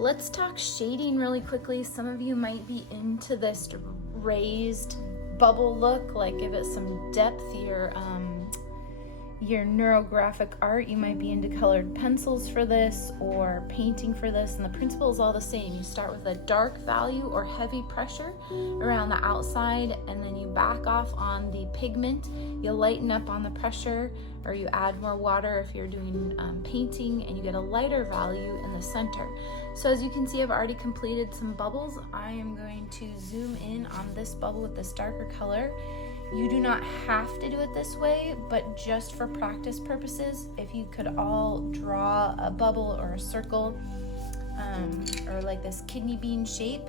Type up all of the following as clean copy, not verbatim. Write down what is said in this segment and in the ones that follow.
Let's talk shading really quickly. Some of you might be into this raised bubble look, like give it some depth. Your neurographic art, you might be into colored pencils for this or painting for this, and the principle is all the same. You start with a dark value or heavy pressure around the outside, and then you back off on the pigment. You lighten up on the pressure, or you add more water if you're doing painting, and you get a lighter value in the center. So as you can see, I've already completed some bubbles. I am going to zoom in on this bubble with this darker color. You do not have to do it this way, but just for practice purposes, if you could all draw a bubble or a circle or like this kidney bean shape,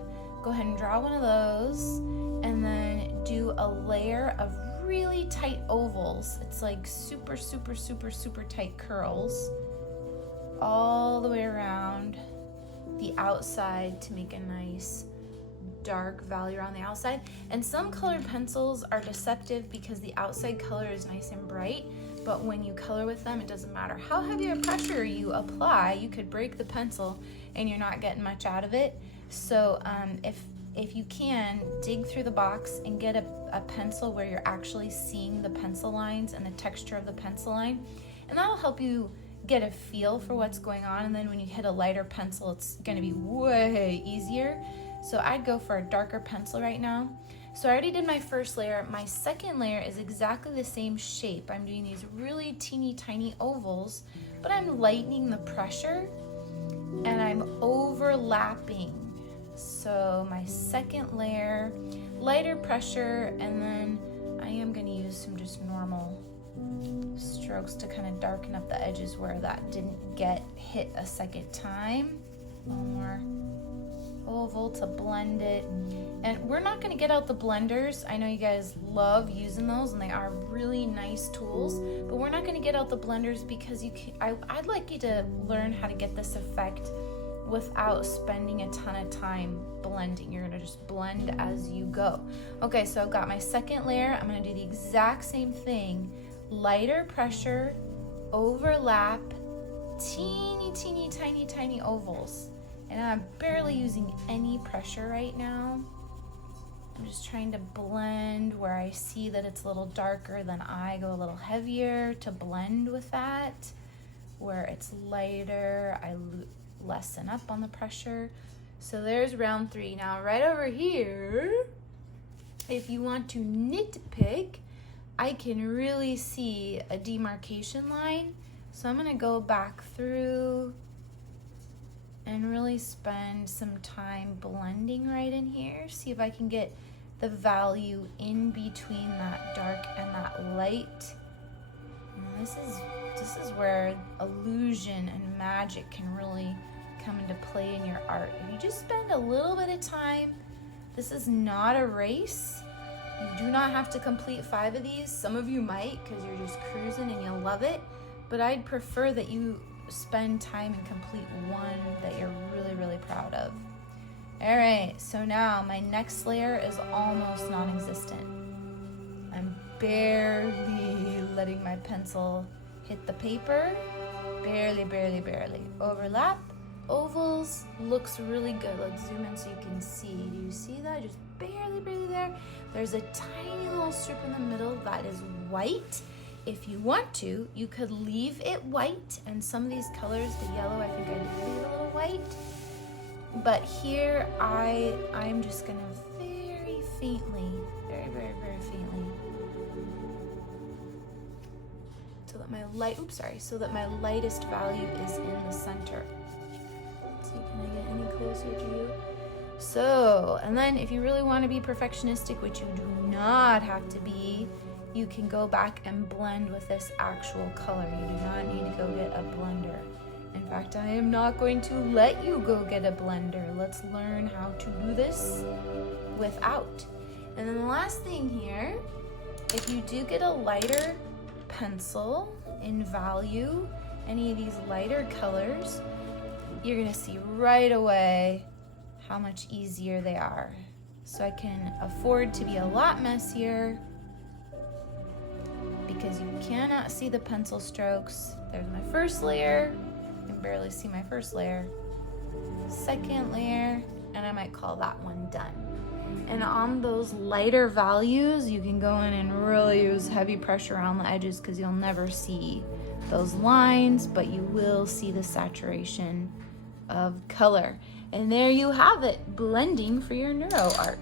go ahead and draw one of those and then do a layer of really tight ovals. It's like super, super, super, super tight curls all the way around the outside to make a nice dark value around the outside. And some colored pencils are deceptive because the outside color is nice and bright, but when you color with them, it doesn't matter how heavy a pressure you apply, you could break the pencil and you're not getting much out of it. So if you can, dig through the box and get a pencil where you're actually seeing the pencil lines and the texture of the pencil line, and that'll help you get a feel for what's going on. And then when you hit a lighter pencil, it's going to be way easier. So I'd go for a darker pencil right now. So I already did my first layer. My second layer is exactly the same shape. I'm doing these really teeny tiny ovals, but I'm lightening the pressure and I'm overlapping. So my second layer, lighter pressure, and then I am going to use some just normal strokes to kind of darken up the edges where that didn't get hit a second time. A little more oval to blend it. And we're not going to get out the blenders. I know you guys love using those and they are really nice tools, but we're not going to get out the blenders because I'd like you to learn how to get this effect without spending a ton of time blending. You're going to just blend as you go. Okay, so I've got my second layer. I'm going to do the exact same thing. Lighter pressure, overlap, teeny tiny ovals. And I'm barely using any pressure right now. I'm just trying to blend where I see that it's a little darker, then I go a little heavier to blend with that. Where it's lighter, I lessen up on the pressure. So there's round 3. Now right over here, if you want to nitpick, I can really see a demarcation line. So I'm gonna go back through and really spend some time blending right in here. See if I can get the value in between that dark and that light. And this is where illusion and magic can really come into play in your art. If you just spend a little bit of time, this is not a race. You do not have to complete 5 of these. Some of you might because you're just cruising and you love it, but I'd prefer that you spend time and complete one that you're really, really proud of. All right, so now my next layer is almost non-existent. I'm barely letting my pencil hit the paper. Barely. Overlap, ovals, looks really good. Let's zoom in so you can see. Do you see that? Just barely there. There's a tiny little strip in the middle that is white. If you want to, you could leave it white, and some of these colors, the yellow, I think I'd leave it a little white. But here, I'm just gonna very faintly, very faintly, so that my lightest value is in the center. Let's see, can I get any closer to you? So, and then if you really want to be perfectionistic, which you do not have to be, you can go back and blend with this actual color. You do not need to go get a blender. In fact, I am not going to let you go get a blender. Let's learn how to do this without. And then the last thing here, if you do get a lighter pencil in value, any of these lighter colors, you're gonna see right away how much easier they are. So I can afford to be a lot messier because you cannot see the pencil strokes. There's my first layer. You can barely see my first layer. second layer, and I might call that one done. And on those lighter values, you can go in and really use heavy pressure around the edges because you'll never see those lines, but you will see the saturation of color. And there you have it, blending for your neuro art.